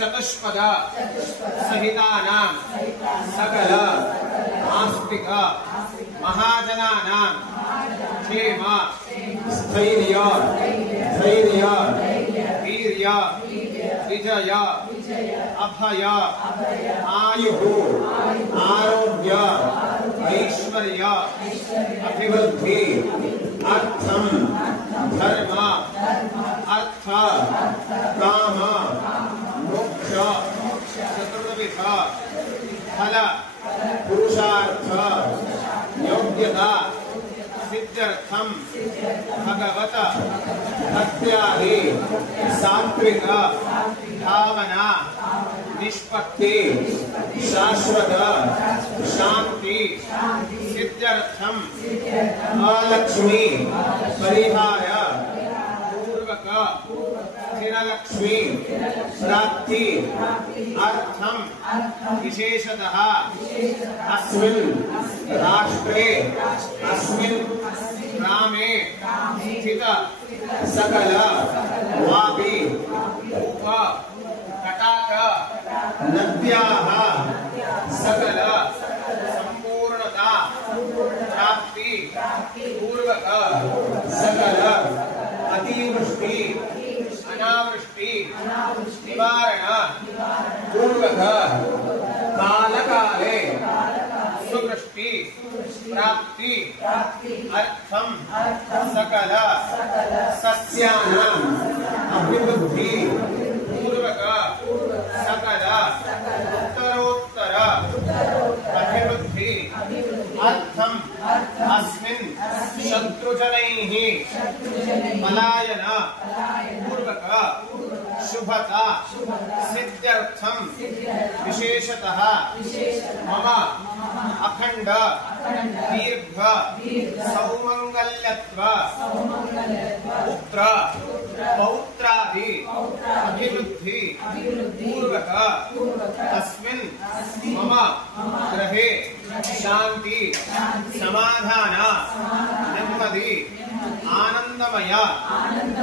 चतुष्पद सहितानां सकल आस्तिक महाजनानां क्षेम स्थैर्य धैर्य वीर्य विजय अभय आयुः आरोग्य ऐश्वर्य अभिवृद्धि अर्थम धर्म अर्थ काम मोक्ष चतुर्विध फल पुरुषार्थ योग्यता सिद्ध्यर्थम भगवत भक्त्यादि सात्विक भावना निष्पत्ति शाश्वत शांति सिद्ध्यर्थम अलक्ष्मी परिहार पूर्वक स्थिरलक्ष्मी प्राप्ति अर्थम विशेषतः अस्मिन् राष्ट्रे अस्मिन् ग्रामे स्थित सकल वापि उप कटाक नद्याः सकल संपूर्णता प्राप्ति पूर्वक सकल अतिवृष्टि अनावृष्टि निवारण पूर्वक कालकाले सुवृष्टि प्राप्ति अर्थम सकल सस्यानां अभिवृद्धि पूर्वक सकल उत्तरोत्तर अभिवृद्धि अर्थम अस्मिन् शत्रुजनैः पलायन पूर्वक शुभता सिद्ध्यर्थम विशेषतः मम अखंड दीर्घ सौमंगल्यत्व पुत्र पौत्रादि अभिवृद्धि पूर्वक अस्मिन् मम ग्रहे शांति समाधान नेम्मदि आनंदमय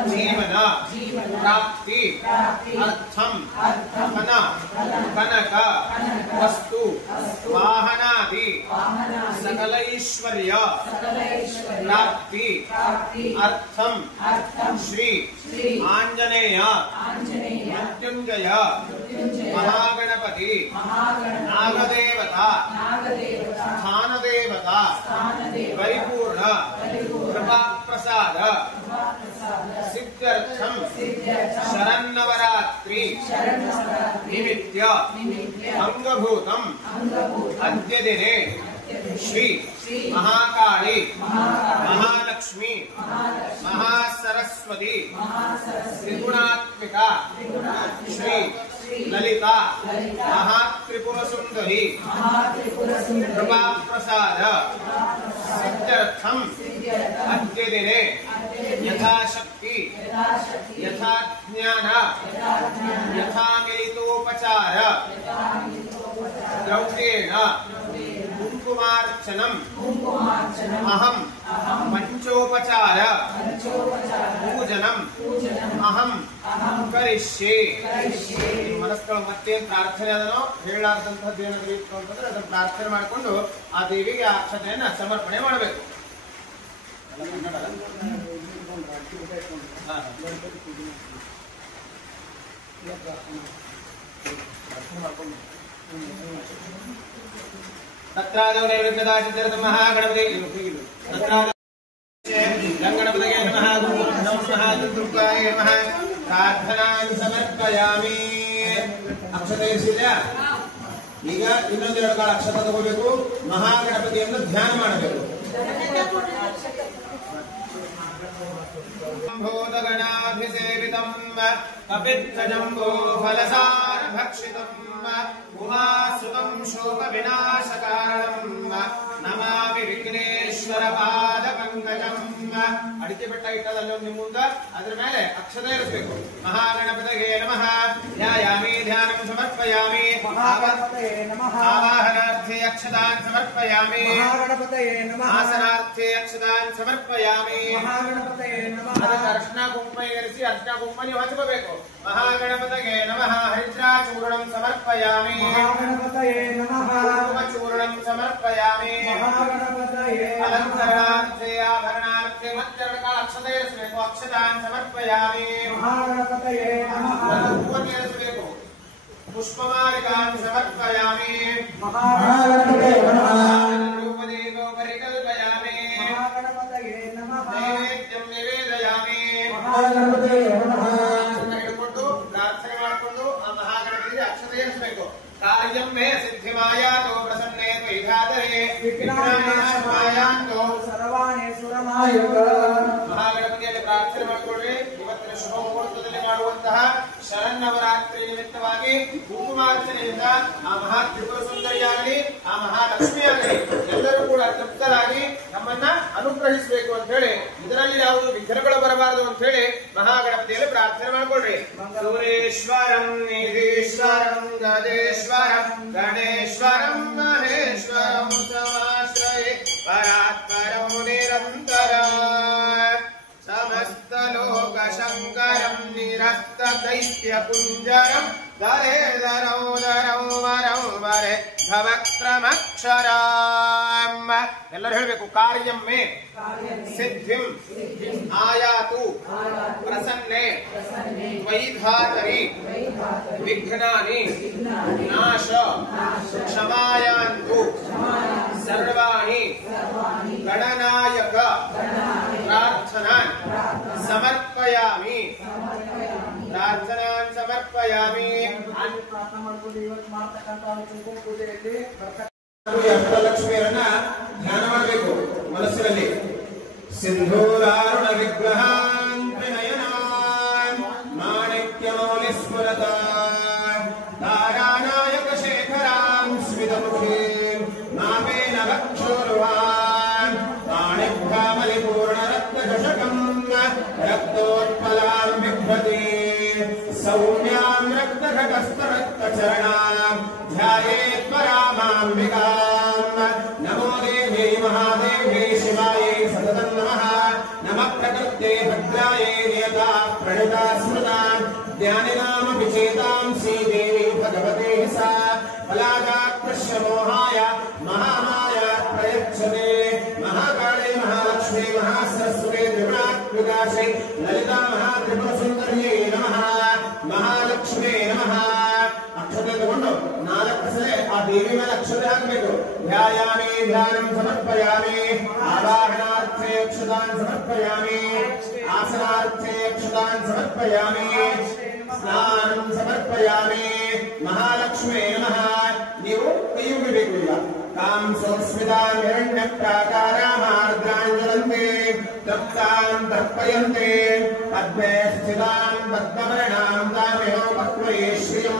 जीवन प्राप्ति अर्थम धन कनक वस्तु वाहनादि सकलैश्वर्य प्राप्ति अर्थम श्री आंजनेय मृत्युंजय महागणपति नागदेवता स्थानदेवता परिपूर्ण कृपा प्रसाद सिद्ध्यर्थम शरन्नवरात्रि निमित्य अंगभूतम अद्य दिने श्री महाकाली महालक्ष्मी महासरस्वती त्रिगुणात्मिका श्री ललिता महात्रिपुरसुंदरी कृपा प्रसाद सिद्ध्यर्थम अद्य दिने यथाशक्ति यथा ज्ञान यथा मिलितोपचार द्रव्येण कुंकुमार्चनम अहम पंचोपचार पूजनम अहम करिष्ये ಮನಸ್ಸುಗಳ ಮತ್ತೇನು ಪ್ರಾರ್ಥನೆ ಅದನೋ ಹೇಳಲಾರ್ದಂತದ್ದು ಏನಾದರೂ ಇತ್ತು ಅಂತಂದ್ರೆ ಅದನ್ನು ಪ್ರಾರ್ಥನೆ ಮಾಡಿಕೊಂಡು ಆ ದೇವಿಗೆ ಆ ಅಕ್ಷತೆಯನ್ನು ಸಮರ್ಪಣೆ ಮಾಡಬೇಕು. तत्रादौ नैवेद्यदाचित्यर्थ महागणपति गणपतये नमः नमः दुर्गाय नमः प्रार्थनां समर्पयामि. अक्षते ಇರಿಸಿದ್ಯಾ? ಈಗ ಇನ್ನೊಂದೆರಡು ಕಾಲ ಅಕ್ಷತೆ ತಗೋಬೇಕು. ಮಹಾಗಣಪತಿಯನ್ನು ಧ್ಯಾನ ಮಾಡಬೇಕು. भूतगणाभिसेवितं कपित्थजम्बो फलसारभक्षितं उमासुतं शोकविनाशकारणं नमामि विघ्नेश्वरपादपङ्कजं ಪಂಕಜಂ ಅಡಿಕೆ ಬೆಟ್ಟ ಇಟ್ಟದಲ್ಲ ನಿಮ್ಮ ಮುಂದೆ ಅದರ ಮೇಲೆ ಅಕ್ಷತೆ ಇರಬೇಕು. ಮಹಾಗಣಪತಯೇ ನಮಃ. ಧ್ಯಾಯಾಮಿ ಧ್ಯಾನಂ ಸಮರ್ಪಯಾಮಿ. ಮಹಾಗಣಪತಯೇ ನಮಃ. ಆವಾಹನಾರ್ಥೇ ಅಕ್ಷತಾನ್ ಸಮರ್ಪಯಾಮಿ. ಮಹಾಗಣಪತಯೇ ನಮಃ. ಆಸನಾರ್ಥೇ ಅಕ್ಷತಾನ್ ಸಮರ್ಪಯಾಮಿ. ಮಹಾಗಣಪತಯೇ ನಮಃ. ಅದಕ್ಕೆ ಅರ್ಶನ ಕುಂಕುಮ ಇರಿಸಿ ಅರ್ಶನ ಕುಂಕುಮ ನೀವು ಹಚ್ಚಬೇಕು. ಮಹಾಗಣಪತಯೇ ನಮಃ. ಹರಿದ್ರಾಚೂರ್ಣಂ ಸಮರ್ಪಯಾಮಿ. ಮಹಾಗಣಪತಯೇ ನಮಃ. ಕುಂಕುಮಚೂರ್ಣಂ ಸಮರ್ಪಯಾಮಿ. ಮಹಾಗಣಪತಯೇ ಅಲಂಕರಣಾರ್ಥೇ ಆಭರಣಾರ್ಥೇ ಮತ್ತೆರಡು ಕಾಲ ಅಕ್ಷತೆ ಇರಿಸಬೇಕು. ಅಕ್ಷತಾನ್ ಸಮರ್ಪಯಾಮಿ. ಮಹಾಗಣಪತಯೇ ನಮಃ. ಹೂವನ್ನು ಇರಿಸಬೇಕು. ಪುಷ್ಪಮಾಲಿಕಾನ್ ಸಮರ್ಪಯಾಮಿ. ಮಹಾಗಣಪತಯೇ ನಮಃ. ರೂಪದೇವೋ ಪರಿಕಲ್ಪಯಾಮಿ. ಮಹಾಗಣಪತಯೇ ನಮಃ. ನೈವೇದ್ಯಂ ನಿವೇದಯಾಮಿ. ಮಹಾಗಣಪತಯೇ ನಮಃ. ಹಿಡ್ಕೊಂಡು ಪ್ರಾರ್ಥನೆ ಮಾಡಿಕೊಂಡು ಆ ಮಹಾಗಣಪತಿಗೆ ಅಕ್ಷತೆ ಇರಿಸಬೇಕು. ಕಾರ್ಯಂ ಮೇ ಸಿದ್ಧಿಮಾಯಾತೋ ಪ್ರಸನ್ನೇ ತ್ವಯಿಧಾತರೇ ವಿಘ್ನಾನಾಶಮಾಯಾಂತೋ ಸರ್ವಾಣಿ ಸುರಮಾಯುಗ. ಮಹಾಗಣಪತಿಯಲ್ಲಿ ಪ್ರಾರ್ಥನೆ ಮಾಡಿಕೊಳ್ಳಿ. ಇವತ್ತಿನ ಶುಭ ಮುಹೂರ್ತದಲ್ಲಿ ಮಾಡುವಂತಹ ಶರನ್ನವರಾತ್ರಿ ನಿಮಿತ್ತವಾಗಿ ಕುಂಕುಮಾರ್ಚನೆಯಿಂದ ಆ ಮಹಾ ತ್ರಿಪುರ ಸುಂದರಿಯಾಗಲಿ ಆ ಮಹಾಲಕ್ಷ್ಮಿಯಾಗಲಿ ಎಲ್ಲರೂ ಕೂಡ ತೃಪ್ತರಾಗಿ ನಮ್ಮನ್ನ ಅನುಗ್ರಹಿಸಬೇಕು ಅಂತ ಹೇಳಿ, ಇದರಲ್ಲಿ ಯಾವುದು ವಿಘ್ನಗಳು ಬರಬಾರದು ಅಂತ ಹೇಳಿ ಮಹಾಗಣಪತಿಯಲ್ಲಿ ಪ್ರಾರ್ಥನೆ ಮಾಡಿಕೊಳ್ಳಿ. ಸೂರೇಶ್ವರಂ ನಿಧೀಶ್ವರಂ ಗಜೇಶ್ವರಂ ಗಣೇಶ್ವರಂ ಮಹೇಶ್ವರಂ ಸಮಾಶ್ರಯೇ ಪರಾತ್ಪರಂ ನಿರಂತರ ಸಮಸ್ತ ಲೋಕ ಶಂಕರಂ ನಿರಸ್ತ ದೈತ್ಯ ಪುಂಜರಂ ಧರೇಧರೌ ಧರೌ ವರೌ ವರೆ ಭವಕ್ರಮಕ್ಷರಾಂ. ಎಲ್ಲರೂ ಹೇಳಬೇಕು. ಕಾರ್ಯಂ ಮೇ ಸಿದ್ಧಿಂ ಆಯಾತು ಪ್ರಸನ್ನೆ ತ್ವಯಿಧಾತರಿ ವಿಘ್ನಾನಿ ನಾಶ ಕ್ಷಮಾಯಾಂತು ಸರ್ವಾಣಿ ಗಣನಾಯಕ ಪ್ರಾರ್ಥನಾನ್ ಸಮರ್ಪಯಾಮಿ. ಪ್ರಾರ್ಥನಾನ್ ಸಮರ್ಪಯಾಮಿ. ಪ್ರಾರ್ಥನೆ ಮಾಡ್ಕೊಂಡು ಇವತ್ತು ಮಾಡ್ತಕ್ಕಂಥ ಕುಂಕುಮ ಪೂಜೆಯಲ್ಲಿ ಅಷ್ಟಲಕ್ಷ್ಮಿಯರನ್ನ ಧ್ಯಾನ ಮಾಡಬೇಕು ಮನಸ್ಸಿನಲ್ಲಿ. ಸಿಂಧೂರಾರುಣ ವಿಗ್ರಹಾನ್ ತ್ರಿನಯನಾನ್ ಮಾಣಿಕ್ಯ ಮೌಲಿ ಸ್ಫುರತಾನ್ ತಾರಾನಾಯಕ ಶೇಖರಾನ್ ಸ್ಮಿತಮುಖೀ ನಾಮೇನ ಭಕ್ಷೋರುಹಾನ್ ಪಾಣಿಭ್ಯಾಮಲಿ ಪೂರ್ಣ ರಕ್ತ ಚಷಕಂ ರಕ್ತೋತ್ಪಲಾಂ ಬಿಭ್ರತಿ ಸೌಮ್ಯಾಂ ರಕ್ತಘಟಸ್ಥರಕ್ತಚರಣಾಂ ಧ್ಯಾಯೇತ್ ಪರಾಮಾಂಬಿಕಾಂ. ನಮೋ ದೇವ್ಯೈ ಮಹಾದೇವ್ಯೈ ಶಿವಾಯೈ ಸತತಂ ನಮಃ. ನಮಃ ಪ್ರಕೃತ್ಯೈ ಭದ್ರಾಯೈ ನಿಯತಾ ಪ್ರಣೀತಾ ಸ್ಮೃತಾ ಜ್ಞಾನಿನಾಮಪಿ ಚೇತಾಂಸಿ ದೇವಿ ಭಗವತೆ ಸಾ ಫಲಾದಾಕೃಷ್ಯ ಮೋಹಾಯ ಮಹಾಮಾಯ ಪ್ರಯಚ್ಛತೆ. ಮಹಾಕಾಳೇ ಮಹಾಲಕ್ಷ್ಮೀ ಮಹಾಸರಸ್ವತಿ ತ್ರಿಗುಣಾತ್ಮಿಕಾಶೈ ಲಲಿತಾ ಮಹಾತ್ರಿಪುರ ಸುಂದರ್ಯೈ ನಮಃ. ಮಹಾಲಕ್ಷ್ಮೀ ನಮಃ. ಅಕ್ಷತೆ ತಗೊಂಡು 4 ಸಲ ಆ ದೇವಿ ಮೇಲೆ ಅಕ್ಷತೆ ಹಾಕಬೇಕು. ಧ್ಯಾಯಾಮಿ ಧ್ಯಾನಂ ಸಮರ್ಪಯಾಮಿ. ಆವಾಹನಾರ್ಥೇ ಅಕ್ಷತಾನ್ ಸಮರ್ಪಯಾಮಿ. ಆಸನಾರ್ಥೇ ಅಕ್ಷತಾನ್ ಸಮರ್ಪಯಾಮಿ. ಸ್ನಾನಂ ಸಮರ್ಪಯಾಮಿ. ಮಹಾಲಕ್ಷ್ಮೀ ನಮಃ. ನೀವು ಕೈ ಮುಗಿಬೇಕು. ಈಗ ಕಾಂ ಸಂಸ್ಮಿತಾಂ ಹಿರಣ್ಯ ಪ್ರಾಕಾರಾಮಾರ್ದ್ರಾಂಜಲಂತೆ ತಪ್ತಾಂ ತರ್ಪಯಂತೆ ಪದ್ಮೇ ಸ್ಥಿತಾಂ ಪದ್ಮವರ್ಣಾಂ ತಾಮೇವ ಪಕ್ವಯೇ ಶ್ರಿಯಂ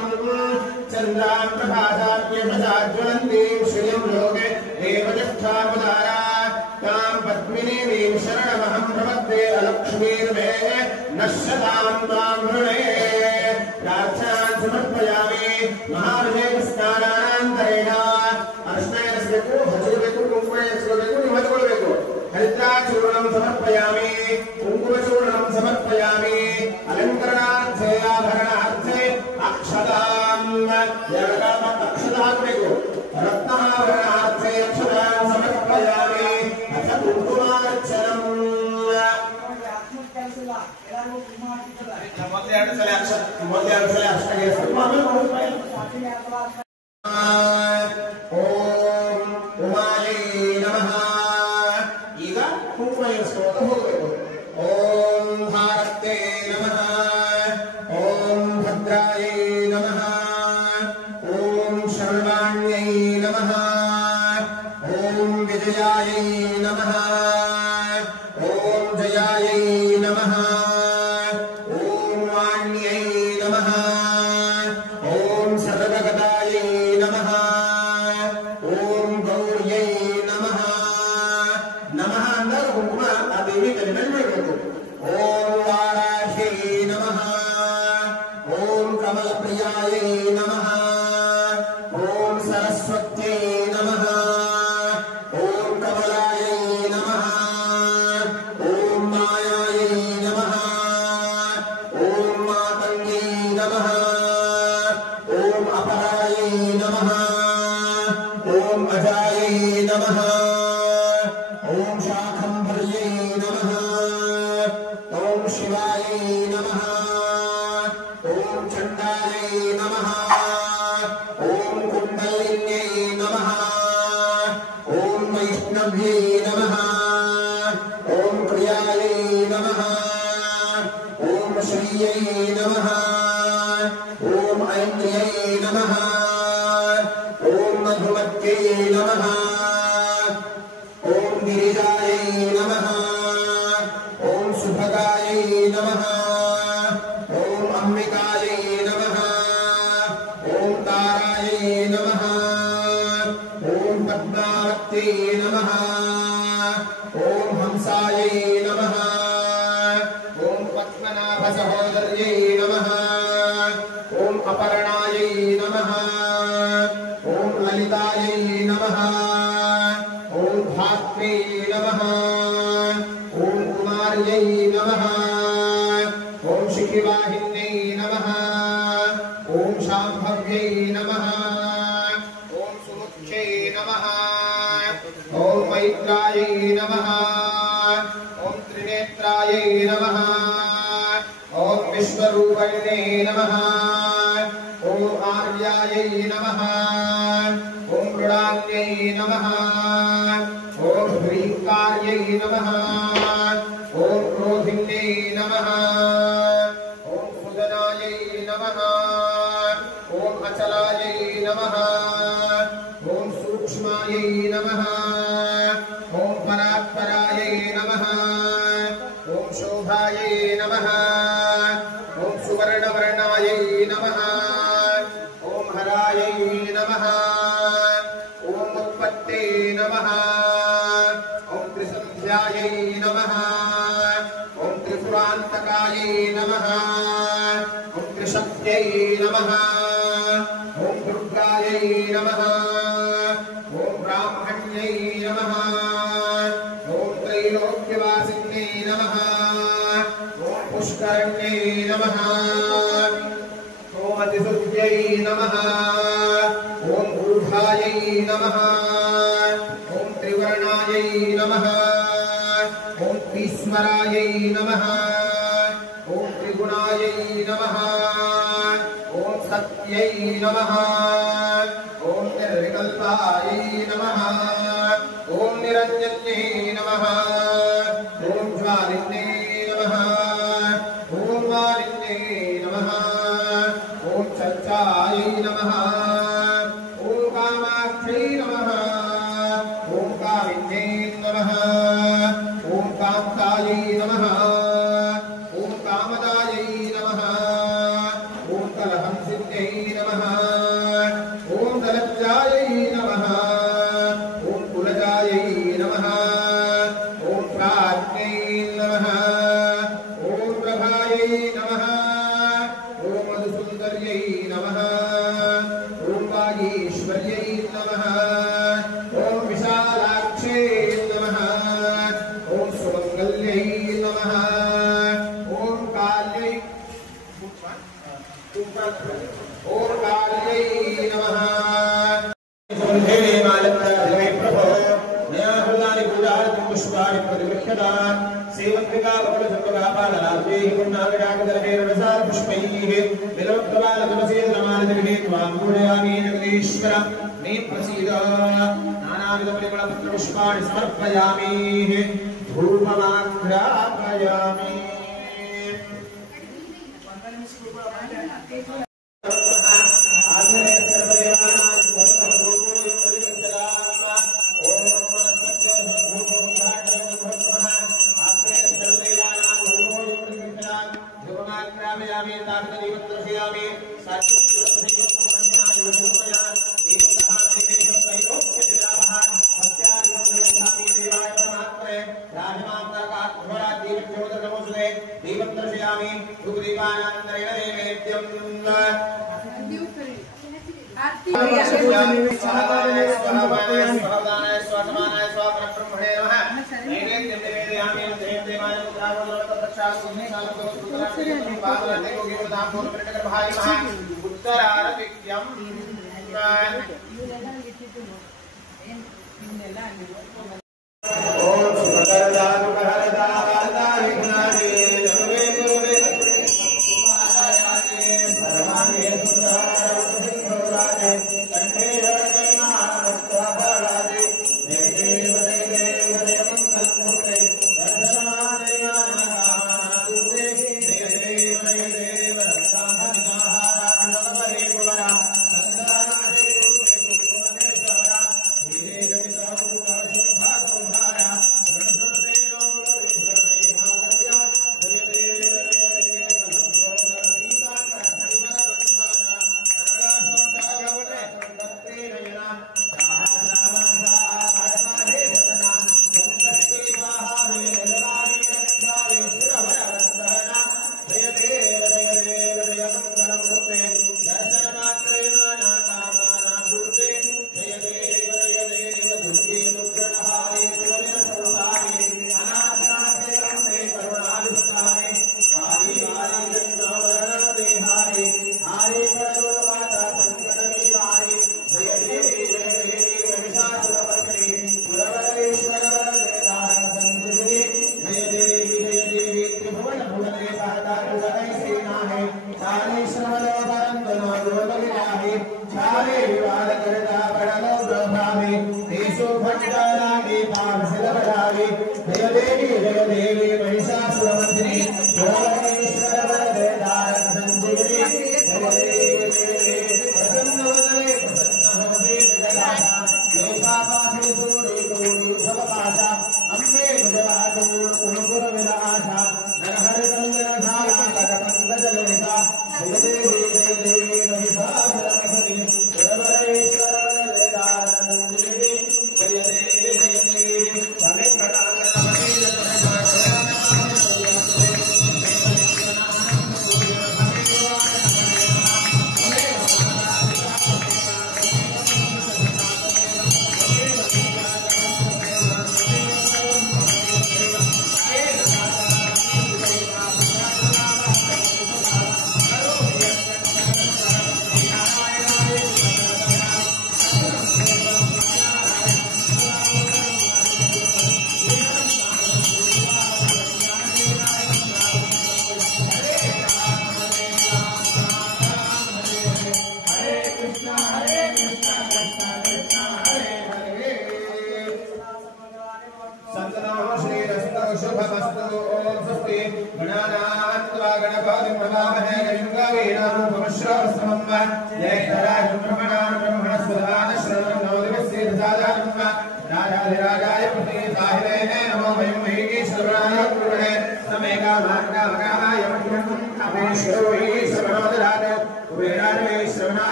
ಚಂದ್ರಾಂ ಪ್ರಭಾಸಾಪ್ಯಮಸಾಜ್ವಲಂತೀಂ ಶ್ರಿಯಂ ಲೋಕೆ ದೇವತಿಷ್ಠಾಪದಾರಾ ತಾಂ ಪದ್ಮಿನೀಂ ಶರಣಮಹಂ ಪ್ರಪದ್ಯೆ ಅಲಕ್ಷ್ಮೀರ್ಮೇ ನಶ್ಯತಾಂ ತಾಂ ವೃಣೇ. ಪ್ರಾರ್ಥನಾನ್ ಸಮರ್ಪಯಾಮಿ. ಮಹಾಭಿಷೇಕ ಸ್ನಾನಾನಂತರೇಣ ಅರ್ಶನ ಇರಿಸಬೇಕು, ಹಚ್ಚಬೇಕು, ಕುಂಕುಮ ಇರಿಸಬೇಕು, ನೀವು ಹಚ್ಕೊಳ್ಬೇಕು. ಹರಿದ್ರಾಚೂರ್ಣಂ ಸಮರ್ಪಯಾಮಿ. ಕುಂಕುಮಚೂರ್ಣಂ ಸಮರ್ಪಯಾಮಿ. ಅಲಂಕರಣಾರ್ಥೇ ಆಭರಣಾರ್ಥೇ ಅಕ್ಷತಾಂ ಅಕ್ಷತ ಹಾಕಬೇಕು. ರತ್ನಾಭರಣಾರ್ಥೇ ಅಕ್ಷತಾಂ ಸಮರ್ಪಯಾಮಿ. ಅಥ ಕುಂಕುಮಾರ್ಚನಂ. ಮೊದಲು 2 ಸಲ ಅಕ್ಷತ ಓಂ ಉಮಾಯೈ ನಮಃ. ಈಗ ಕುಂಕುಮ ಇರಿಸ್ಕೊಂಡು ಹೋಗಬೇಕು. ಓಂ ಭಾರತೇ ನಮಃ. ಓಂ ಭದ್ರಾಯೈ ನಮಃ. ಓಂ ಶರ್ವಾಣ್ಯೈ ನಮಃ. ಓಂ ವಿಜಯಾಯೈ ನಮಃ. ಓಂ ಜಯಾಯೈ ನಮಃ. ಓಂ ವಾಣ್ಯೈ ನಮಃ. ಓಂ ಸರ್ವಗತಾಯೈ ನಮಃ. ಓಂ ಗೌರ್ಯೈ ನಮಃ. ನಮಃ ಅಂದಾಗ ಕುಂಕುಮ ದೇವಿ ಕಲಿನಲ್ಲಿ ಮಾಡಬೇಕು. ಓಂ ವಾರಾಹ್ಯೈ ನಮಃ, ಓಂ ಕಮಲಪ್ರಿಯಾಯೈ ನಮಃ, ಓಂ ಸರಸ್ವತ್ಯೈ ನಮಃ, ಓಂ ಕಮಲಾಯೈ ನಮಃ, ಓಂ ಮಾಯಾಯೈ ನಮಃ, ಓಂ ಮಾತಂಗೈ ನಮಃ, ಓಂ ಅಪರಾಯೈ ನಮಃ, ಓಂ ಅಜಾಯೈ ನಮಃ, ಓಂ ಶಾಖಂಭರ್ಯೈ ನಮಃ, ಓಂ ಶಿವಾಯೈ ನಮಃ, ಓಂ ಚಂಡಾಯೈ ನಮಃ, ಓಂ ಕುಂಡಲಿನ್ಯೈ ನಮಃ, ಓಂ ವೈಷ್ಣವ್ಯೈ ನಮಃ, ಓಂ ಪ್ರಿಯಾಯೈ ನಮಃ, ಓಂ ಶ್ರೀಯೈ ನಮಃ, ಓಂ ಐಂದ್ರಿಯೈ ನಮಃ, ಓಂ ಮಧುಮತ್ಯೈ ನಮಃ, ಓಂ ಗಿರಿಜಾಯೈ ನಮಃ, ಓಂ ಸುಭಗಾಯೈ ನಮಃ, ಓಂ ಅಂಬಿಕಾಯೈ ನಮಃ, ಓಂ ತಾರಾಯೈ ನಮಃ, ಓಂ ಪದ್ಮಾವತ್ಯೈ ನಮಃ, ಓಂ ಹಂಸಾಯೈ ನಮಃ, ಓಂ ಪದ್ಮನಾಭ ಸಹೋದರ್ಯೈ ನಮಃ, ಓಂ ಅಪರ್ಣಾಯೈ ನಮಃ, ಓಂ ಲಲಿತಾಯೈ ನಮಃ, ಓಂ ಭಾತ್ರೈ ನಮಃ, ಓಂ ಕುಮಾರ್ಯೈ ನಮಃ, ಓಂ ಶಿಖಿವಾಹಿನ್ಯೈ ನಮಃ, ಓಂ ಶಾಂಭವ್ಯೈ ನಮಃ, ಓಂ ಸುಮುಖ್ಯೈ ನಮಃ, ಓಂ ಮೈತ್ರಾಯೈ ನಮಃ, ಓಂ ತ್ರಿನೇತ್ರಾಯೈ ನಮಃ, ಓಂ ವಿಶ್ವರೂಪಿಣೇ ನಮಃ, ಓಂ ಆರ್ಯಾಯೈ ನಮಃ, ಓಂ ಮೃಡಾನ್ಯೈ ನಮಃ, ಓಂ ಹ್ರೀಂಕಾರ್ಯೈ ನಮಃ, ಓಂ ಕ್ರೋಧಿನ್ಯೈ ನಮಃ, ಓಂ ಸುಜನಾಯೈ ನಮಃ, ಓಂ ಅಚಲಾಯೈ ನಮಃ, ಓಂ ಸೂಕ್ಷ್ಮಾಯೈ ನಮಃ, ಓಂ ಪರಾತ್ಪರಾಯೈ ನಮಃ, ಓಂ ಶೋಭಾಯೈ ನಮಃ, ಓಂ ಸುವರ್ಣವರ್ಣಾಯೈ ನಮಃ, ಓಂ ಹರಾಯೈ ನಮಃ, ಓಂ ಉತ್ಪತ್ತೇ ನಮಃ, ಓಂ ತ್ರಿಸಂಧ್ಯಾಯೈ ನಮಃ, ಓಂ ತ್ರಿಪುರಾಂತಕಾಯೈ ನಮಃ, ಓಂ ತ್ರಿಶಕ್ತ್ಯೈ ನಮಃ, ಓಂ ದುರ್ಗಾಯೈ ನಮಃ, ಓಂ ಬ್ರಾಹ್ಮಣ್ಯೈ ನಮಃ, ಓಂ ತ್ರೈಲೋಕ್ಯವಾಸಿನ್ಯೈ ನಮಃ, ಓಂ ಪುಷ್ಕರಣ್ಯೈ ನಮಃ, ಓಂ ಅತಿಸುತ್ಯೈ ನಮಃ, ಓಂ ಗೂಢಾಯೈ ನಮಃ, ಓಂ ತ್ರಿವರ್ಣಾಯೈ ನಮಃ, ಓಂ ತ್ರಿಸ್ಮರಾಯೈ ನಮಃ, ಓಂ ತ್ರಿಗುಣಾಯೈ ನಮಃ, ಓಂ ಸತ್ಯೈ ನಮಃ, ಓಂ ನಿರ್ವಿಕಲ್ಪಾಯೈ ನಮಃ, ಓಂ ನಿರಂಜನ್ಯೈ ನಮಃ, ಓಂ ಜ್ವಾಲಿನ್ಯೈ ನಮಃ, ಓಂ ಮಾಲಿನ್ಯೈ ನಮಃ, ಓಂ ಚರ್ಚಾಯೈ ನಮಃ, ಓಂ ಕಾಮಾಕ್ಷೈ ನಮಃ, ಓಂ ಕಾಮಿನ್ಯೈ ನಮಃ, ಓಂ ಕಾಂತಾಯೈ ನಮಃ, ಓಂ ಕಾಮದಾಯೈ ನಮಃ, ಓಂ ಕಲಹಂಸಿನ್ಯೈ ನಮಃ, ಓಂ ದಲಜ್ಜಾಯೈ ನಮಃ, ಓಂ ಕುಲಜಾಯೈ ನಮಃ, ಓಂ ಪ್ರಾಜ್ಞೈ ನಮಃ, ಓಂ ಪ್ರಭಾಯೈ ನಮಃ, ಓಂ ಮಧುಸುಂದರ್ಯೈ ನಮಃ, ಓಂ ವಾಗೀಶ್ವರ್ಯೈ ನಮಃ, ಓಂ ವಿಶಾಲಾಕ್ಷೈ ನಮಃ, ಓಂ ಸುಮಂಗಲ್ಯೈ ನಮಃ, ಓಂ ಕಾಲ್ಯೈ ಓಂ ಕಾಲ್ಯೈ ನಮಃ. पुष्पाणि समर्पयामि धूपमाघ्रापयामि राजमाता दीपत्रयामि धूपदीपानान्तरेण नैवेद्यम्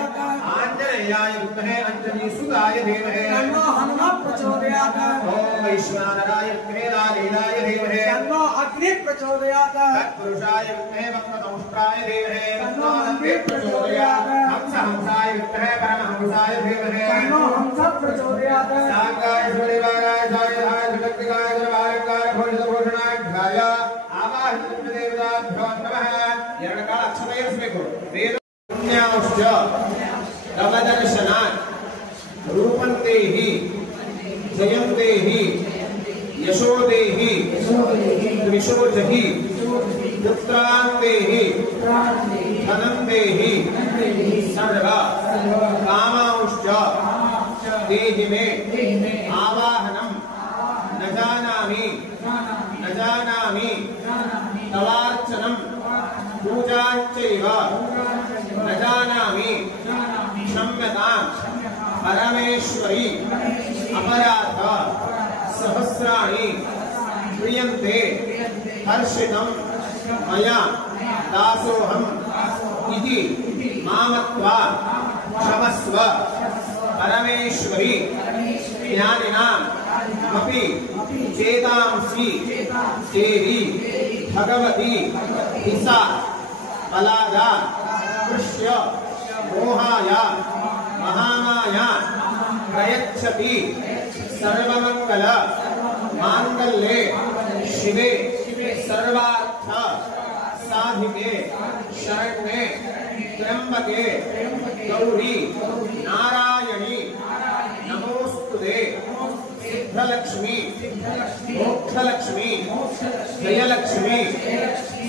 आंजनेयाय विद्महे अंजनी सुताय धीमहि तन्नो हनुमत् प्रचोदयात्। वैश्वानराय विद्महे लालीलाय धीमहि तन्नो अग्नि प्रचोदयात् तत्पुरुषाय विद्महे वक्रतुण्डाय धीमहि तन्नो अग्नि प्रचोदयात् हंसाय विद्महे परमहंसाय धीमहि तन्नो हंस प्रचोदयात् साङ्गाय सूर्यवाराय जायधाय जगत्तिकाय जलवालकाय घोषितभूषणाढ्याय आवाहितं देवताभ्यो नमः ಎರಡು ಕಾಲ ಅಕ್ಷರ ಇರಿಸಬೇಕು ವೇದ ಪುಣ್ಯಾಶ್ಚ ನವದರ್ಶನಾತ್ ರೂಪಂತೇಹಿ ಜಯಂತೇಹಿ ಯಶೋದೇಹಿ ತ್ರಿಶೋಜಹಿ ಪುತ್ರಾಂತೇಹಿ ಧನಂತೇಹಿ ಸರ್ವ ಕಾಮಾಂಶ್ಚ ದೇಹಿ ಮೇ ಆವಾಹನಂ ನ ಜಾನಾಮಿ ತವಾರ್ಚನಂ पूजाच्चैव न जानामि क्षम्यताम् परमेश्वरी अपराध सहस्राणि क्रियन्ते हर्षितं मया दासोऽहम् इति मामत्वा क्षमस्व परमेश्वरी ज्ञानिनाम् अपि चेतांसि देवी भगवती ईसा बलाया कृष्य मोहाय महामाया प्रयच्छति सर्वमंगल मांगल्ये शिवे सर्वार्थ साधिके शरण्ये त्र्यंबके गौरी नारायणी नमोस्तुते सिद्धलक्ष्मी मोक्षलक्ष्मी जयलक्ष्मी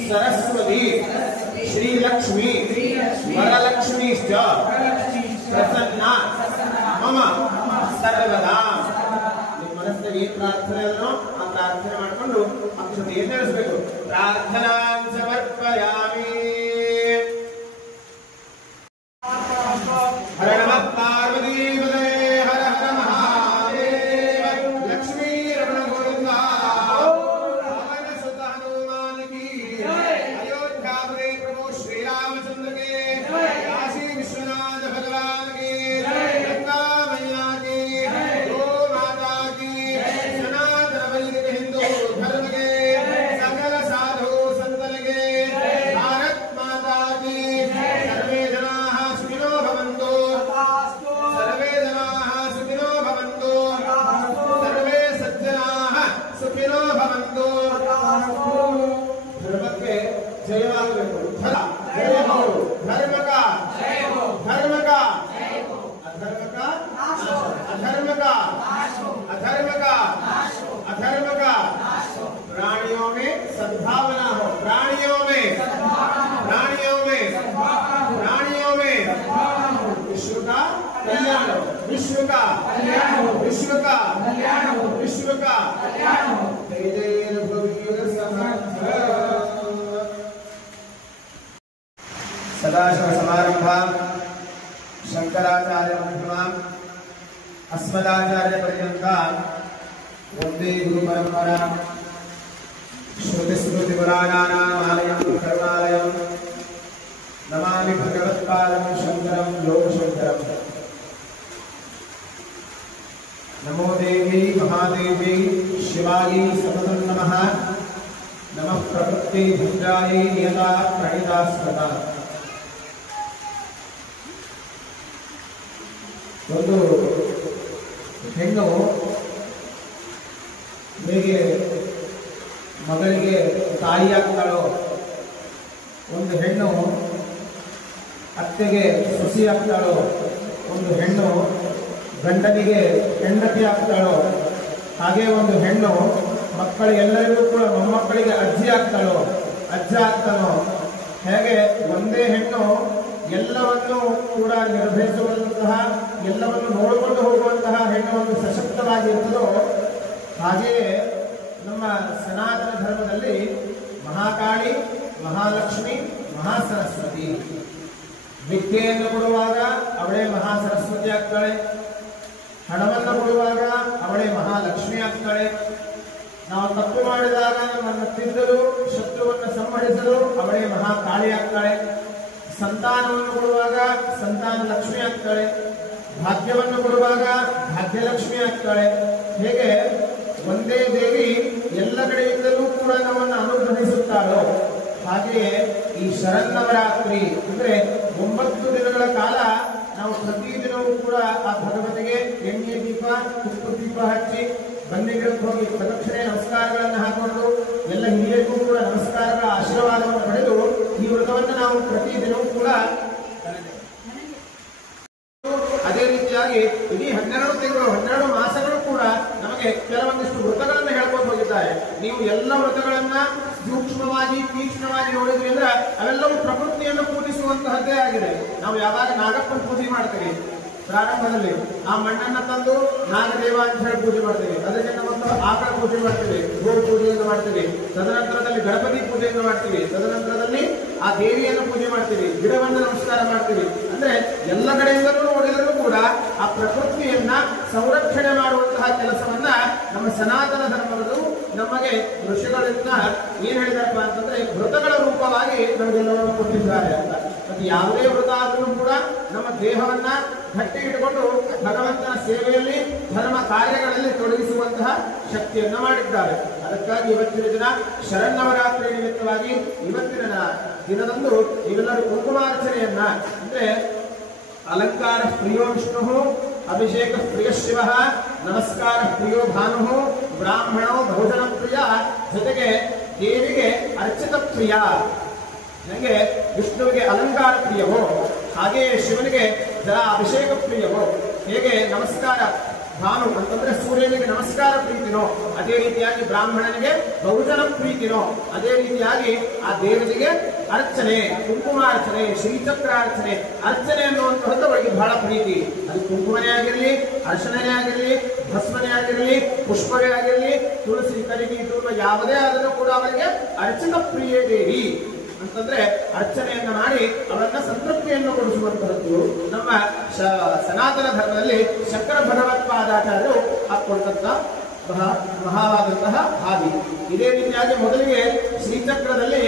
सरस्वती श्रीलक्ष्मी वरलक्ष्मीश्च प्रसन्ना मम सर्वदा ನಿಮ್ಮ ಮನಸ್ಸಿನಲ್ಲಿ ಏನು ಪ್ರಾರ್ಥನೆ ಅಲ್ಲೋ ಆ ಪ್ರಾರ್ಥನೆ ಮಾಡಿಕೊಂಡು ಅಕ್ಷತೆಯನ್ನು ನಡೆಸಬೇಕು ಪ್ರಾರ್ಥನಾಂ ಸಮರ್ಪಯಾಮಿ ಹರ ನಮಃ ಪಾರ್ವತಿ ಹರ ಹರ ಮಹಾದೇವ ಲಕ್ಷ್ಮೀ ರಮಣ ಗೋವಿಂದ ಪವನ ಸುತ ಹನುಮಾನ್ ಕಿ ಅಯೋಧ್ಯಾಪುರಿ ಪ್ರಭು ಶ್ರೀರಾಮಚಂದ್ರ के काशी विश्वनाथ भगवान की गंगा मैया की गो माता की सनातन वैदिक हिंदू धर्म के सकल साधु संतन के भारत माता की सर्वे जनाः सुखिनो भवन्तु सर्वे जनाः सुखिनो भवन्तु सर्वे सज्जनाः सुखिनो भवन्तु धर्मಕ್ಕೆ ಜಯವಾಗಬೇಕು जय हो धर्म का अधर्म का अधर्म का प्राणियों में सद्भावना हो प्राणियों में विश्व का कल्याण हो विश्व का जय जय रघुवीर समर्थ सदाशिव समारंभां शंकराचार्य मध्यमाम् अस्मदाचार्य पर्यन्तां वन्दे गुरु परंपरा श्रुति स्मृति पुराणानाम् आलयं करुणालयं नमामि भगवत्पादं शंकरं लोकशंकरं नमो देवी महादेवी शिवायै सततं नमः नमः प्रकृति भद्रायै नियता प्रणिता स्मृता ಒಂದು ಹೆಣ್ಣು ಹೇಗೆ ಮಗಳಿಗೆ ತಾಯಿಯಾಗ್ತಾಳೋ ಒಂದು ಹೆಣ್ಣು ಅತ್ತೆಗೆ ಸೊಸಿ ಆಗ್ತಾಳೋ ಒಂದು ಹೆಣ್ಣು ಗಂಡನಿಗೆ ಹೆಂಡತಿ ಆಗ್ತಾಳೋ ಹಾಗೆ ಒಂದು ಹೆಣ್ಣು ಮಕ್ಕಳಿಗೆಲ್ಲರಿಗೂ ಕೂಡ ಮೊಮ್ಮಕ್ಕಳಿಗೆ ಅಜ್ಜಿ ಆಗ್ತಾಳೋ ಅಜ್ಜ ಆಗ್ತಾನೋ ಹೇಗೆ ಒಂದೇ ಹೆಣ್ಣು ಎಲ್ಲವನ್ನು ಕೂಡ ನಿರ್ವಹಿಸುವಂತಹ ಎಲ್ಲವನ್ನು ನೋಡಿಕೊಂಡು ಹೋಗುವಂತಹ ಹೆಣ್ಣು ಒಂದು ಸಶಕ್ತವಾಗಿರುತ್ತದೋ ಹಾಗೆಯೇ ನಮ್ಮ ಸನಾತನ ಧರ್ಮದಲ್ಲಿ ಮಹಾಕಾಳಿ ಮಹಾಲಕ್ಷ್ಮಿ ಮಹಾಸರಸ್ವತಿ ವಿದ್ಯೆಯನ್ನು ಕೊಡುವಾಗ ಅವಳೇ ಮಹಾಸರಸ್ವತಿ ಆಗ್ತಾಳೆ ಹಣವನ್ನು ಕೊಡುವಾಗ ಅವಳೇ ಮಹಾಲಕ್ಷ್ಮಿ ಆಗ್ತಾಳೆ ನಾವು ತಪ್ಪು ಮಾಡಿದಾಗ ನಮ್ಮನ್ನು ತಿದ್ದಲು ಶತ್ರುವನ್ನು ಸಂಹರಿಸಲು ಅವಳೇ ಮಹಾಕಾಳಿ ಆಗ್ತಾಳೆ ಸಂತಾನವನ್ನು ಕೊಡುವಾಗ ಸಂತಾನ ಲಕ್ಷ್ಮಿ ಆಗ್ತಾಳೆ ಭಾಗ್ಯವನ್ನು ಕೊಡುವಾಗ ಭಾಗ್ಯಲಕ್ಷ್ಮಿ ಆಗ್ತಾಳೆ ಹೇಗೆ ಒಂದೇ ದೇವಿ ಎಲ್ಲ ಕಡೆಯಿಂದಲೂ ಕೂಡ ನಮ್ಮನ್ನು ಅನುಗ್ರಹಿಸುತ್ತಾಳೋ ಹಾಗೆಯೇ ಈ ಶರನ್ನವರಾತ್ರಿ ಅಂದ್ರೆ 9 ದಿನಗಳ ಕಾಲ ನಾವು ಪ್ರತಿದಿನವೂ ಕೂಡ ಆ ಭಗವತಿಗೆ ಎಣ್ಣೆ ದೀಪ ತುಪ್ಪ ದೀಪ ಹಚ್ಚಿ ಬನ್ನಿಗಿಡಕ್ಕೆ ಹೋಗಿ ಪ್ರದಕ್ಷಿಣೆ ನಮಸ್ಕಾರಗಳನ್ನು ಹಾಕೊಂಡು ಎಲ್ಲ ಹಿರಿಯರಿಗೂ ಕೂಡ ನಮಸ್ಕಾರಗಳ ಆಶೀರ್ವಾದವನ್ನು ಪಡೆದು ಈ ವ್ರತವನ್ನು ನಾವು ಪ್ರತಿದಿನವೂ ಕೂಡ ಅದೇ ರೀತಿಯಾಗಿ ಇಡೀ 12 ತಿಂಗಳು 12 ಮಾಸಗಳು ಕೂಡ ನಮಗೆ ಕೆಲವೊಂದಿಷ್ಟು ವ್ರತಗಳನ್ನು ಹೇಳ್ಕೊಂಡು ಹೋಗಿದ್ದಾರೆ. ನೀವು ಎಲ್ಲ ವ್ರತಗಳನ್ನ ಸೂಕ್ಷ್ಮವಾಗಿ ತೀಕ್ಷ್ಣವಾಗಿ ನೋಡಿದ್ರಿ ಅಂದ್ರೆ ಅವೆಲ್ಲವೂ ಪ್ರಕೃತಿಯನ್ನು ಪೂಜಿಸುವಂತಹದ್ದೇ ಆಗಿದೆ. ನಾವು ಯಾವಾಗ ನಾಗಪ್ಪನ ಪೂಜೆ ಮಾಡ್ತೀವಿ ಪ್ರಾರಂಭದಲ್ಲಿ ಆ ಮಣ್ಣನ್ನ ತಂದು ನಾಗದೇವ ಅಂತ ಹೇಳಿ ಪೂಜೆ ಮಾಡ್ತೀವಿ. ಅದಕ್ಕೆ ಮತ್ತು ಆಕಳ ಪೂಜೆ ಮಾಡ್ತೀವಿ, ಗೋ ಪೂಜೆಯನ್ನು ಮಾಡ್ತೀವಿ. ತದನಂತರದಲ್ಲಿ ಗಣಪತಿ ಪೂಜೆಯನ್ನು ಮಾಡ್ತೀವಿ. ತದನಂತರದಲ್ಲಿ ಆ ದೇವಿಯನ್ನು ಪೂಜೆ ಮಾಡ್ತೀವಿ, ಗಿಡವನ್ನು ನಮಸ್ಕಾರ ಮಾಡ್ತೀವಿ. ಅಂದ್ರೆ ಎಲ್ಲ ಕಡೆಯಿಂದಲೂ ನೋಡಿದರೂ ಕೂಡ ಆ ಪ್ರಕೃತಿಯನ್ನ ಸಂರಕ್ಷಣೆ ಮಾಡುವಂತಹ ಕೆಲಸವನ್ನ ನಮ್ಮ ಸನಾತನ ಧರ್ಮಗಳು ನಮಗೆ ಋಷಿಗಳಿಂದ ಏನ್ ಹೇಳಿದಾರಪ್ಪ ಅಂತಂದ್ರೆ ವ್ರತಗಳ ರೂಪವಾಗಿ ನಮಗೆಲ್ಲವನ್ನು ಕೊಟ್ಟಿದ್ದಾರೆ ಅಂತ. ಮತ್ತೆ ಯಾವುದೇ ವ್ರತ ಆದರೂ ಕೂಡ ನಮ್ಮ ದೇಹವನ್ನ ಗಟ್ಟಿ ಇಟ್ಟುಕೊಂಡು ಭಗವಂತನ ಸೇವೆಯಲ್ಲಿ ಧರ್ಮ ಕಾರ್ಯಗಳಲ್ಲಿ ತೊಡಗಿಸುವಂತಹ ಶಕ್ತಿಯನ್ನ ಮಾಡಿದ್ದಾರೆ. ಅದಕ್ಕಾಗಿ ಇವತ್ತಿನ ದಿನ ಶರನ್ನವರಾತ್ರಿ ನಿಮಿತ್ತವಾಗಿ ಇವತ್ತಿನ ದಿನದಂದು ನೀವೆಲ್ಲರೂ ಕುಂಕುಮಾರ್ಚನೆಯನ್ನ ಅಂದ್ರೆ ಅಲಂಕಾರ ಪ್ರಿಯೋ ವಿಷ್ಣು, ಅಭಿಷೇಕ ಪ್ರಿಯ ಶಿವ, ನಮಸ್ಕಾರ ಪ್ರಿಯೋ ಭಾನು, ಬ್ರಾಹ್ಮಣೋ ಭೋಜನ ಪ್ರಿಯ, ಜೊತೆಗೆ ದೇವಿಗೆ ಅರ್ಚಿತ ಪ್ರಿಯ. ನನಗೆ ವಿಷ್ಣುವಿಗೆ ಅಲಂಕಾರ ಪ್ರಿಯವೋ ಹಾಗೆಯೇ ಶಿವನಿಗೆ ಜಲ ಅಭಿಷೇಕ ಪ್ರಿಯವೋ, ಹೇಗೆ ನಮಸ್ಕಾರ ಭಾನು ಅಂತಂದ್ರೆ ಸೂರ್ಯನಿಗೆ ನಮಸ್ಕಾರ ಪ್ರೀತಿನೋ ಅದೇ ರೀತಿಯಾಗಿ ಬ್ರಾಹ್ಮಣನಿಗೆ ಬಹುಜನ ಪ್ರೀತಿನೋ ಅದೇ ರೀತಿಯಾಗಿ ಆ ದೇವರಿಗೆ ಅರ್ಚನೆ, ಕುಂಕುಮಾರ್ಚನೆ, ಶ್ರೀಚಕ್ರಾರ್ಚನೆ, ಅರ್ಚನೆ ಅನ್ನುವಂತಹದ್ದು ಅವಳಿಗೆ ಬಹಳ ಪ್ರೀತಿ. ಅದು ಕುಂಕುಮನೇ ಆಗಿರಲಿ, ಅರ್ಚನೆ ಆಗಿರಲಿ, ಭಸ್ಮನೆ ಆಗಿರಲಿ, ಪುಷ್ಪವೇ ಆಗಿರಲಿ, ತುಳಸಿ ಕಲಿಗೆ ಧೂಪ ಯಾವುದೇ ಆದರೂ ಕೂಡ ಅವರಿಗೆ ಅರ್ಚಿತ ಪ್ರಿಯೇ ದೇವಿ ಅಂತಂದ್ರೆ ಅರ್ಚನೆಯನ್ನ ಮಾಡಿ ಅವರನ್ನ ಸಂತೃಪ್ತಿಯನ್ನು ಕೊಡಿಸುವಂತಹದ್ದು ನಮ್ಮ ಸನಾತನ ಧರ್ಮದಲ್ಲಿ ಶಂಕರ ಭಗವತ್ಪಾದಾಚಾರ್ಯರು ಹಾಕೊಳ್ತಂತ ಮಹಾವಾದಂತಹ ಹಾದಿ. ಇದೇ ರೀತಿಯಾಗಿ ಮೊದಲಿಗೆ ಶ್ರೀಚಕ್ರದಲ್ಲಿ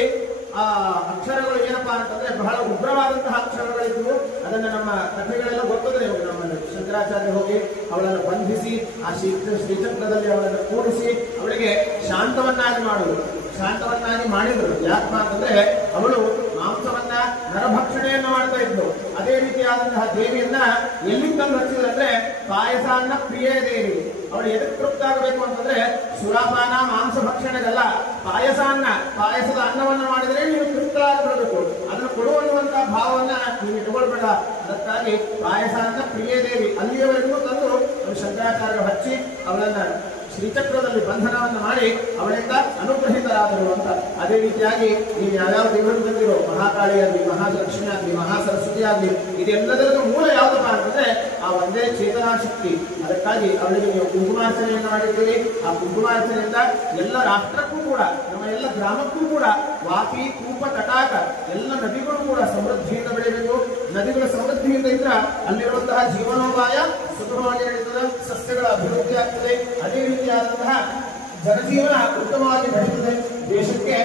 ಆ ಅಕ್ಷರಗಳು ಏನಪ್ಪಾ ಅಂತಂದ್ರೆ ಬಹಳ ಉಗ್ರವಾದಂತಹ ಅಕ್ಷರಗಳಿದ್ವು. ಅದನ್ನ ನಮ್ಮ ಕಥೆಗಳೆಲ್ಲ ಗೊತ್ತದೆ. ನಮ್ಮ ಶಂಕರಾಚಾರ್ಯ ಹೋಗಿ ಅವಳನ್ನು ಬಂಧಿಸಿ ಆ ಶ್ರೀಚಕ್ರದಲ್ಲಿ ಅವಳನ್ನು ಕೂಡಿಸಿ ಅವಳಿಗೆ ಶಾಂತವನ್ನಾಗಿ ಮಾಡುವುದು, ಶಾಂತವನ್ನಾಗಿ ಮಾಡಿದ್ರು. ಯಾಕಪ್ಪ ಅಂತಂದ್ರೆ ಅವಳು ಮಾಂಸವನ್ನ ನರಭಕ್ಷಣೆಯನ್ನು ಮಾಡ್ತಾ ಇದ್ಲು. ಅದೇ ರೀತಿಯಾದಂತಹ ದೇವಿಯನ್ನ ಎಲ್ಲಿ ತಂದು ಹಚ್ಚಿದ್ರಂದ್ರೆ ಪಾಯಸಾನ್ನ ಪ್ರಿಯೇ ದೇವಿ. ಅವಳು ಎದಕ್ಕೆ ತೃಪ್ತಾಗಬೇಕು ಅಂತಂದ್ರೆ ಸುರಾಪಾನ ಮಾಂಸ ಭಕ್ಷಣೆಗಲ್ಲ, ಪಾಯಸದ ಅನ್ನವನ್ನು ಮಾಡಿದ್ರೆ ನೀವು ತೃಪ್ತರಾಗಬೇಕು. ಅದನ್ನು ಕೊಡುವಂತಹ ಭಾವವನ್ನ ನೀವು ಇಟ್ಕೊಳ್ಬೇಡ. ಅದಕ್ಕಾಗಿ ಪಾಯಸಾನ್ನ ಪ್ರಿಯೇ ದೇವಿ ಅಲ್ಲಿಯವರೆಗೂ ತಂದು ಶಂಕರಾಚಾರ್ಯರು ಹಚ್ಚಿ ಅವಳನ್ನ ಶ್ರೀಚಕ್ರದಲ್ಲಿ ಬಂಧನವನ್ನು ಮಾಡಿ ಅವಳಿಂದ ಅನುಗ್ರಹಿತರಾದರು ಅಂತ. ಅದೇ ರೀತಿಯಾಗಿ ನೀವು ಯಾವ್ಯಾವ ದೇವರು ಬಂದಿರೋ, ಮಹಾಕಾಳಿ ಆಗಲಿ, ಮಹಾಲಕ್ಷ್ಮಿ ಆಗಲಿ, ಮಹಾಸರಸ್ವತಿ ಆಗಲಿ, ಇದೆಲ್ಲದರ ಮೂಲ ಯಾವುದಪ್ಪ ಅಂತಂದ್ರೆ ಆ ಒಂದೇ ಚೇತನಾ ಶಕ್ತಿ. ಅದಕ್ಕಾಗಿ ಅವಳಿಗೆ ನೀವು ಕುಂಕುಮಾರ್ಚನೆಯನ್ನು ಮಾಡಿದ್ದೀರಿ. ಆ ಕುಂಕುಮಾರ್ಚನೆಯಿಂದ ಎಲ್ಲ ರಾಷ್ಟ್ರಕ್ಕೂ ಕೂಡ, ನಮ್ಮ ಎಲ್ಲ ಗ್ರಾಮಕ್ಕೂ ಕೂಡ ವಾಪಿ, ಕೂಪ, ತಟಾಕ ಎಲ್ಲ ನದಿಗಳು ಕೂಡ ಸಮೃದ್ಧಿಯಿಂದ ಬೆಳೆಯಬೇಕು. ನದಿಗಳ ಸಮೃದ್ಧಿಯಿಂದ ಇದ್ರೆ ಅಲ್ಲಿರುವಂತಹ ಜೀವನೋಪಾಯ ಸುಗಮವಾಗಿ ನಡೀತದೆ, ಸಸ್ಯಗಳ ಅಭಿವೃದ್ಧಿ ಆಗ್ತದೆ. ಅದೇ ರೀತಿಯಾದಂತಹ ಜನಜೀವನ ಉತ್ತಮವಾಗಿ ನಡೆಯುತ್ತದೆ. ದೇಶಕ್ಕೆ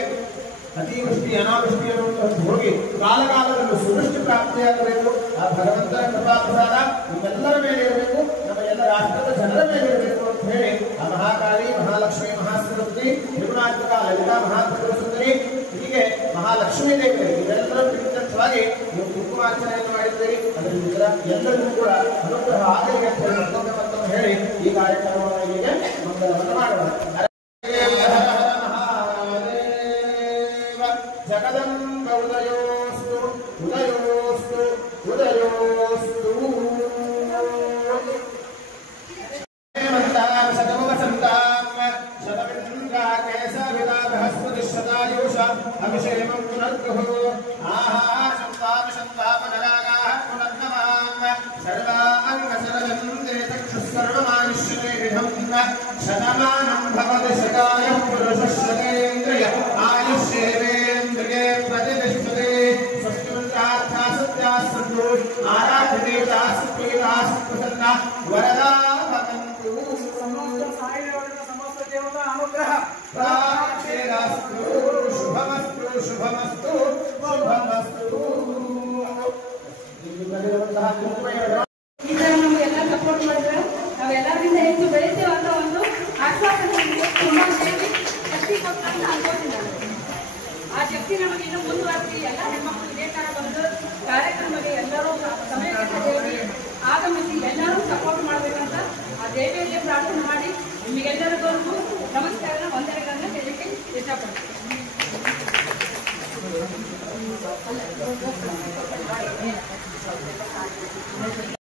ಅತಿವೃಷ್ಟಿ ಅನಾವೃಷ್ಟಿ ಅನ್ನುವಂಥದ್ದು ಹೋಗಿ ಕಾಲಕಾಲದಲ್ಲೂ ಸುವೃಷ್ಟಿ ಪ್ರಾಪ್ತಿಯಾಗಬೇಕು. ಆ ಭಗವಂತನ ಕೃಪಾಪ್ರಸಾದ ನಿಮ್ಮೆಲ್ಲರ ಮೇಲೆ ಇರಬೇಕು, ನಮ್ಮ ಎಲ್ಲ ರಾಷ್ಟ್ರದ ಜನರ ಮೇಲೆ ಇರಬೇಕು ಅಂತ ಹೇಳಿ ಆ ಮಹಾಕಾಳಿ, ಮಹಾಲಕ್ಷ್ಮಿ, ಮಹಾಸರಸ್ವತಿ, ನಿರ್ಗುಣಾತ್ಮಕ ಲಲಿತಾ ಮಹಾತ್ರಿಪುರ ಸುಂದರಿ, ಹೀಗೆ ಮಹಾಲಕ್ಷ್ಮೀ ದೇವಿ ಇವೆಲ್ಲರ ಪ್ರೀತ್ಯರ್ಥವಾಗಿ ನೀವು ಕುಂಕುಮಾರ್ಚನೆಯನ್ನು ಮಾಡಿದ್ದೀರಿ. ಅದರಿಂದ ಎಲ್ಲರಿಗೂ ಕೂಡ ಅನುಗ್ರಹ ಆಗಲಿ ಅಂತ ಹೇಳಿ ಮತ್ತೊಮ್ಮೆ ಹೇಳಿ ಈ ಕಾರ್ಯಕ್ರಮವನ್ನು ಇಲ್ಲಿಗೆ ಮಂಗಲವನ್ನು ಮಾಡೋಣ. ಜಗದಂಬ ಉದಯೋಸ್ತು ಉದಯೋಸ್ತು ಉದಯೋಸ್ತು. ಅಭಿಷೇಕಂ ಪುನರ್ಗೃಹೋ ಆಹಾಶಂತಾಪನರಾಗಾಃ ಪುನರ್ನಮಾಂ ಸರ್ವಾಂಗ ಸರಜಂದೇ ಚಕ್ಷುಃ ಸರ್ವಮಾನುಷ್ಯತೆ ವಿಧಂ ಶತಮಾನಂ ಭವತಿ ಶತಾಯಃ ಪುರುಷಶ್ಚತೇಂದ್ರಿಯ ಆಯುಷ್ಯೇವೇಂದ್ರಿಯೇ ಪ್ರತಿಷ್ಠತೆ. ಸ್ವಸ್ತಿಮಂತ್ರಾರ್ಥಾ ಸತ್ಯಾಃ ಸಂತು ಆರಾಧ್ಯದೇವತಾಃ ಸುಪ್ರೀತಾಃ ಪ್ರಸನ್ನಾ ವರದಾ ಭವಂತು. ಸಮಸ್ತ ಸಾಯಿದೇವರ ಸಮಸ್ತ ದೇವತಾ ಅನುಗ್ರಹ ಶುಭಮಸ್ತು ಶುಭಮಸ್ತು. ಭಕ್ತಿ ನಮಗೆ ಇನ್ನು ಮುಂದುವರೆಸಿ ಎಲ್ಲ ಹೆಣ್ಮಕ್ಳು ಇದೇ ತರ ಬಂದು ಕಾರ್ಯಕ್ರಮಕ್ಕೆ ಎಲ್ಲರೂ ಸಮಯಕ್ಕೆ ಆಗಮಿಸಿ ಎಲ್ಲರೂ